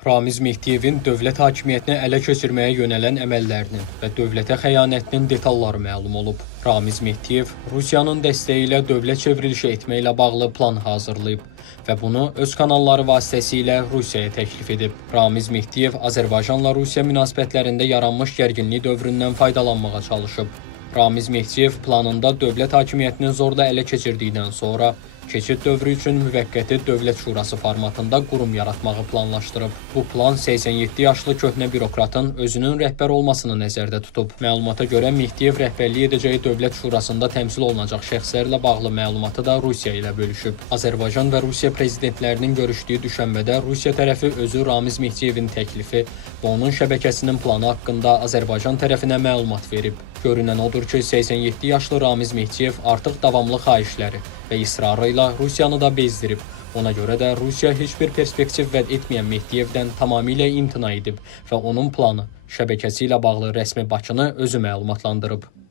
Ramiz Mehdiyevin dövlət hakimiyyətini ələ keçirməyə yönələn əməllərinin və dövlətə xəyanətinin detalları məlum olub. Ramiz Mehdiyev Rusiyanın dəstəyi ilə dövlət çevrilişi etməklə bağlı plan hazırlayıb və bunu öz kanalları vasitəsilə Rusiyaya təklif edib. Ramiz Mehdiyev Azərbaycanla Rusiya münasibətlərində yaranmış gərginlik dövründən faydalanmağa çalışıb. Ramiz Mehdiyev planında dövlət hakimiyyətini zorla ələ keçirdikdən sonra keçid dövrü üçün müvəqqəti dövlət şurası formatında qurum yaratmağı planlaşdırıb. Bu plan 87 yaşlı köhnə bürokratın özünün rəhbər olmasını nəzərdə tutub. Məlumata görə Mehdiyev rəhbərlik edəcəyi dövlət şurasında təmsil olunacaq şəxslərlə bağlı məlumatı da Rusiya ilə bölüşüb. Azərbaycan və Rusiya prezidentlərinin görüşdüyü düşənbədə Rusiya tərəfi özü Ramiz Mehdiyevin təklifi və onun şəbəkəsinin planı haqqında Azərbaycan tərəfinə məlumat verib. Görünən odur ki, 87 yaşlı Ramiz Mehdiyev artıq davamlı xahişləri və israrı ilə Rusiyanı da bezdirib. Ona görə də Rusiya heç bir perspektiv vəd etməyən Mehdiyevdən tamamilə imtina edib və onun planı, şəbəkəsi ilə bağlı rəsmi Bakını özü məlumatlandırıb.